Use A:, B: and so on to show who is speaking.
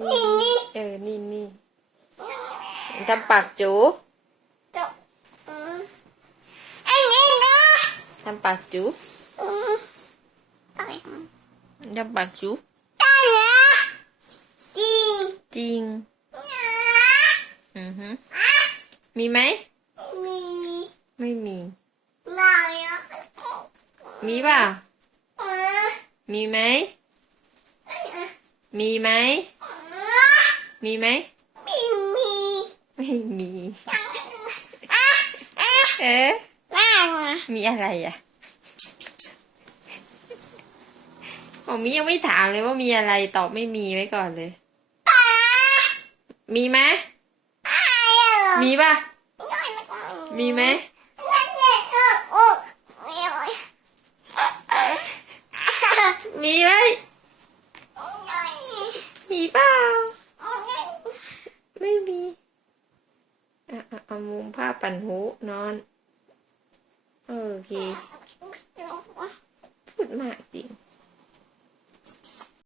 A: นี่เออ นี่นี่ทำปากจู
B: จ๊บไอ้นี่นะ
A: ทำปากจูทำปากจู
B: จริง
A: อือฮึมีไหม
B: มี
A: ไม่มี
B: มีป่ะ
A: มีไหม มีไหม มีไหม
B: มีมี
A: ไม่มี
B: อะอะ
A: เอ๊ะ
B: มามา
A: มีอะไรอะผมมียังไม่ถามเลยว่ามีอะไรตอบไม่มีไว้ก่อนเลย
B: ป้า
A: มีไหม
B: อะไรเหรอ
A: มีป่ะ
B: น้อยมาก
A: มีไหม
B: นั่นเนี่ยเออโอ้ไม่เอา
A: มีไหมมีเปล่า ไม่มีอะอะ เอามุมผ้าปั่นหูนอน โอเค พูดมากจิ